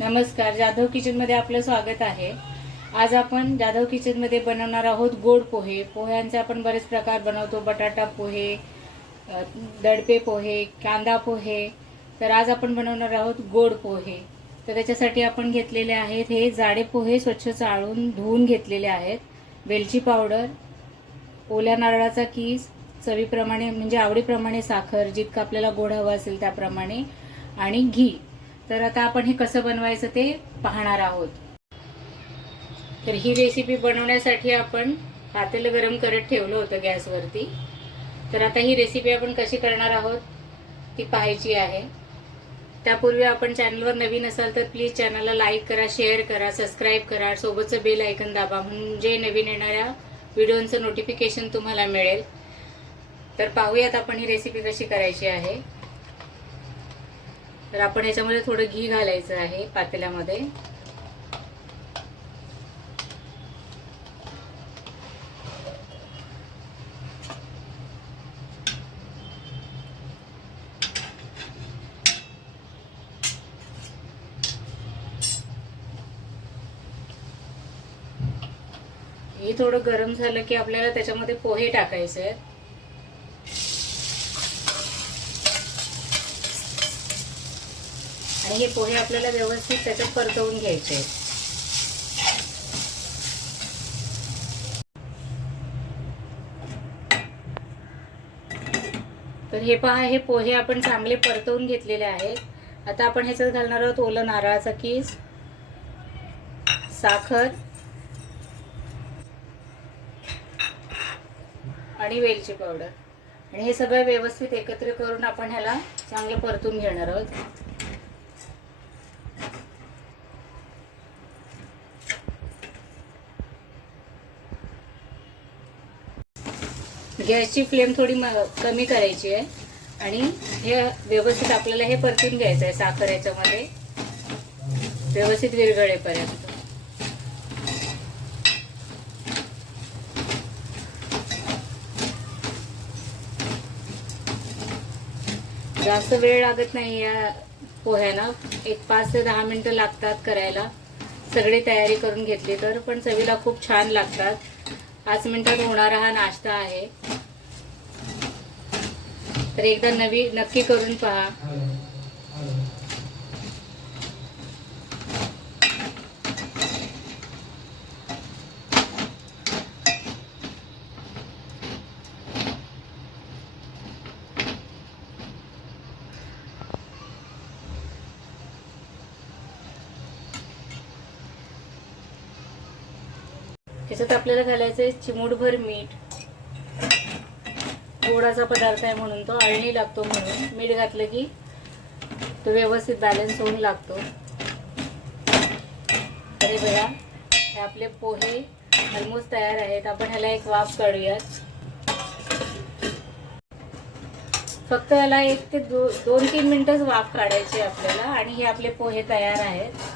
नमस्कार, जाधव किचनमध्ये आपलं स्वागत आहे। आज आपण जाधव किचनमध्ये बनवणार आहोत गोड पोहे। पोह्यांचे आपण बरेच प्रकार बनवतो, बटाटा पोहे, दडपे पोहे, कांदा पोहे। तर आज आपण बनवणार आहोत गोड पोहे। तर त्याच्यासाठी आपण घेतलेले आहेत हे जाडे पोहे, स्वच्छ चाळून धुवून घेतलेले आहेत। वेलची पावडर, ओल्या नारळाचा कीस, चवीप्रमाणे म्हणजे आवडीप्रमाणे साखर, जितकं आपल्याला गोड हवं असेल त्याप्रमाणे, आणि घी। तर आता आपण हे कसं बनवायचं ते पाहणार आहोत। तर ही रेसिपी बनवण्यासाठी आपण पातेलं गरम करत ठेवलं होतं गॅसवरती। तर आता ही रेसिपी आपण कशी करणार आहोत ती पाहायची आहे। त्यापूर्वी आपण चॅनलवर नवीन असाल तर प्लीज चॅनलला लाईक करा, शेअर करा, सबस्क्राईब करा, सोबतचं बेल आयकॉन दाबा, म्हणजे नवीन येणाऱ्या व्हिडिओचं नोटिफिकेशन तुम्हाला मिळेल। तर पाहूयात आपण ही रेसिपी कशी करायची आहे। तर आपण याच्यामध्ये थोडं घी घालायचं आहे पातेल्यामध्ये। हे थोडं गरम झालं की आपल्याला त्याच्यामध्ये पोहे टाकायचे आहेत। आणि हे पोहे आपल्याला व्यवस्थित त्याच्यात परतवून घ्यायचे आहेत। तर हे पहा, हे पोहे आपण चांगले परतवून घेतलेले आहेत। आता आपण ह्याच्यात घालणार आहोत ओलं नारळाचा कीस, साखर आणि वेलची पावडर, आणि हे सगळं व्यवस्थित एकत्र करून आपण ह्याला चांगलं परतून घेणार आहोत। गॅसची फ्लेम थोडी कमी करायची आहे आणि हे व्यवस्थित आपल्याला हे परतून घ्यायचं आहे साखर याच्यामध्ये व्यवस्थित विरघळेपर्यंत। जास्त वेळ लागत नाही या पोह्यांना, एक 5 ते 10 मिनिटं लागतात करायला। सगळी तयारी करून घेतली तर, पण चवीला खूप छान लागतात। 5 मिनिटात होणारा हा नाश्ता आहे। तर एकदा नक्की करून पहा। याच्यात आपल्याला घालायचं आहे चिमूटभर मीठ। गोडाचा पदार्थ आहे म्हणून तो अळणी लागतो, म्हणून मीठ घातलं की तो व्यवस्थित बॅलन्स होऊन लागतो। अरे बघा, हे आपले पोहे ऑलमोस्ट तयार आहेत। आपण ह्याला एक वाफ काढूयात। फक्त याला 1 ते 2-3 मिनिटच वाफ काढायची आपल्याला, आणि हे आपले पोहे तयार आहेत।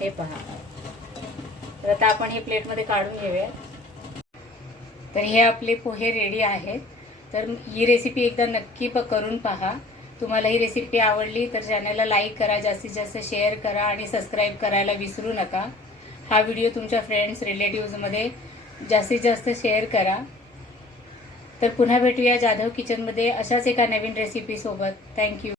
हे पहा। तर आता आपण हे प्लेटमध्ये काढून घेऊया। तर हे आपले पोहे रेडी आहेत। तर ही रेसिपी एकदा नक्की करून पहा। तुम्हाला ही रेसिपी आवडली तर चॅनलला लाईक करा, जास्तीत जास्त शेअर करा आणि सबस्क्राईब करायला विसरू नका। हा व्हिडिओ तुमच्या फ्रेंड्स रिलेटिव्हजमध्ये जास्तीत जास्त शेअर करा। तर पुन्हा भेटूया जाधव किचनमध्ये अशाच एका नवीन रेसिपीसोबत। थँक्यू।